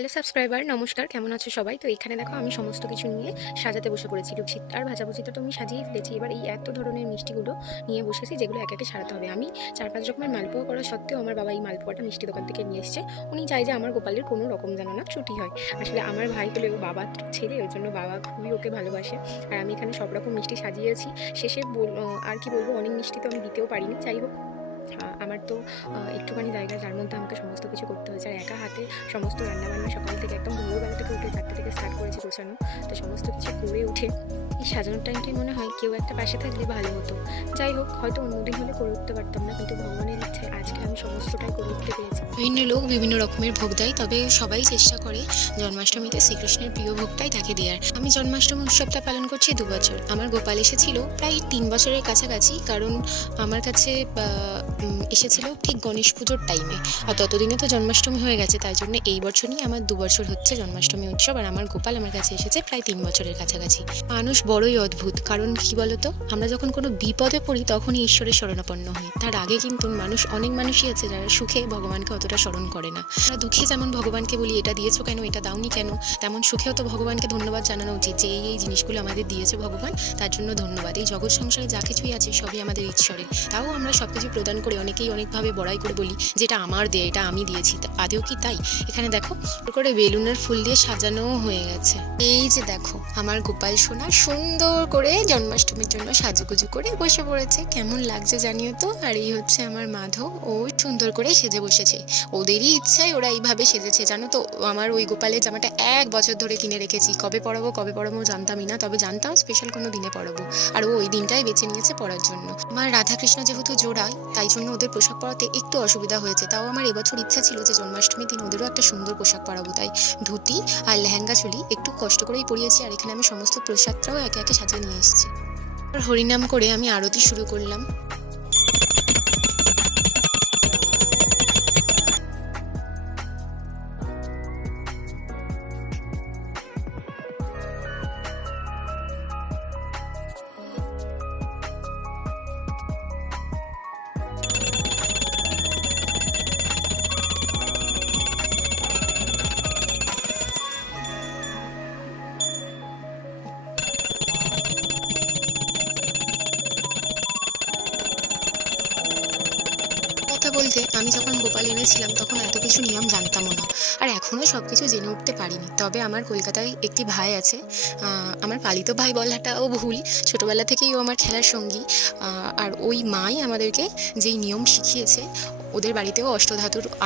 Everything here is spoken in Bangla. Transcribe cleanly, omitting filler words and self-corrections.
হ্যালো সাবস্ক্রাইবার, নমস্কার। কেমন আছো সবাই? তো এখানে দেখো আমি সমস্ত কিছু নিয়ে সাজাতে বসে পড়েছি। লুচি আর ভাজাভুজিটা তো আমি সাজিয়েই ফেলেছি। এবার এই এত ধরনের মিষ্টিগুলো নিয়ে বসেছি, যেগুলো একে একে সারাতে হবে। আমি ৪-৫ রকমের মালপোয়া করা সত্ত্বেও আমার বাবা এই মালপোয়াটা মিষ্টি দোকান থেকে নিয়ে এসেছে। উনি চায় যে আমার গোপালের কোনো রকম যেন না ত্রুটি হয়। আসলে আমার ভাই হলেও বাবার ছেলে, ওই জন্য বাবা খুবই ওকে ভালোবাসে। আর আমি এখানে সব রকম মিষ্টি সাজিয়েছি। শেষে আর কি বলবো, অনেক মিষ্টি তো আমি দিতেও পারিনি। যাই হোক, আমার তো একটুখানি জায়গা, যার মধ্যে আমাকে সমস্ত কিছু করতে হয়েছে। আর একা হাতে সমস্ত রান্নাবান্না সকাল থেকে একদম ভোরবেলা থেকে উঠে ৪টে থেকে স্টার্ট করেছি গোছানো। তো সমস্ত কিছু করে উঠে এই সাজানোর টাইমটাই মনে হয় কেউ একটা পাশে থাকলে ভালো হতো। যাই হোক, হয়তো অন্যদিন হলে করে উঠতে পারতাম না, কিন্তু ভগবানের ইচ্ছায় আজকে আমি সমস্তটাই করে উঠতে পেরেছি। বিভিন্ন লোক বিভিন্ন রকমের ভোগ দেয়, তবে সবাই চেষ্টা করে জন্মাষ্টমীতে শ্রীকৃষ্ণের প্রিয় ভোগটাই তাকে দেওয়ার। আমি জন্মাষ্টমী উৎসবটা পালন করছি ২ বছর। আমার গোপাল এসেছিল প্রায় ৩ বছরের কাছাকাছি, কারণ আমার কাছে এসেছিল ঠিক গণেশ পুজোর টাইমে। আর ততদিনে তো জন্মাষ্টমী হয়ে গেছে, তাই জন্য এই বছরই আমার ২ বছর হচ্ছে জন্মাষ্টমী উৎসব। আর আমার গোপাল আমার কাছে এসেছে প্রায় ৩ বছরের কাছাকাছি। মানুষ বড়ই অদ্ভুত, কারণ কি বলতো, আমরা যখন কোনো বিপদে পড়ি তখনই ঈশ্বরের শরণাপন্ন হই। তার আগে কিন্তু অনেক মানুষই আছে যারা সুখে ভগবানকে অতটা স্মরণ করে না। আমরা দুঃখে যেমন ভগবানকে বলি এটা দিয়েছো কেন, এটা দাওনি কেন, তেমন সুখেও তো ভগবানকে ধন্যবাদ জানানো উচিত যে এই জিনিসগুলো আমাদের দিয়েছে ভগবান, তার জন্য ধন্যবাদ। এই জগৎ সংসারে যা কিছুই আছে সবই আমাদের ঈশ্বরের। তাও আমরা সবকিছু প্রদান করে অনেকেই অনেকভাবে বড়াই করে বলি যে এটা আমার দেয়, এটা আমি দিয়েছি। আদেও কি তাই? এখানে দেখো করে বেলুনের ফুল দিয়ে সাজানোও হয়ে গেছে। এই যে দেখো আমার গোপাল সোনা সুন্দর করে জন্মাষ্টমীর জন্য সাজুগুজু করে বসে পড়েছে। কেমন লাগছে জানিও তো। আর এই হচ্ছে আমার মাধব, ও সুন্দর করে সেজে বসেছে। ওদেরই ইচ্ছায় ওরা এইভাবে সেজেছে, জানো তো। আমার ওই গোপালের জামাটা ১ বছর ধরে কিনে রেখেছি। কবে পরাবো জানতামই না, তবে জানতাম স্পেশাল কোনো দিনে পরাবো। আর ও ওই দিনটাই বেছে নিয়েছে পরার জন্য। আমার রাধাকৃষ্ণ যেহেতু জোড়ায়, তাই জন্য ওদের পোশাক পরাতে একটু অসুবিধা হয়েছে। তাও আমার এবছর ইচ্ছা ছিল যে জন্মাষ্টমীর দিন ওদেরও একটা সুন্দর পোশাক পরাবো, তাই ধুতি আর লেহেঙ্গা চুলি একটু কষ্ট করেই পরিয়েছি। আর এখানে আমি সমস্ত প্রসাদটাও একে একে সাজিয়ে নিয়ে এসেছি। হরিনাম করে আমি আরতি শুরু করলাম। কথা বলতে, আমি যখন গোপাল এনেছিলাম তখন এত কিছু নিয়ম জানতামও না, আর এখনও সব কিছু জেনে উঠতে পারিনি। তবে আমার কলকাতায় একটি ভাই আছে, আমার পালিত ভাই বলাটাও ভুল, ছোটোবেলা থেকেই ও আমার খেলার সঙ্গী। আর ওই মাই আমাদেরকে যেই নিয়ম শিখিয়েছে, ওদের বাড়িতেও অষ্টধাতুর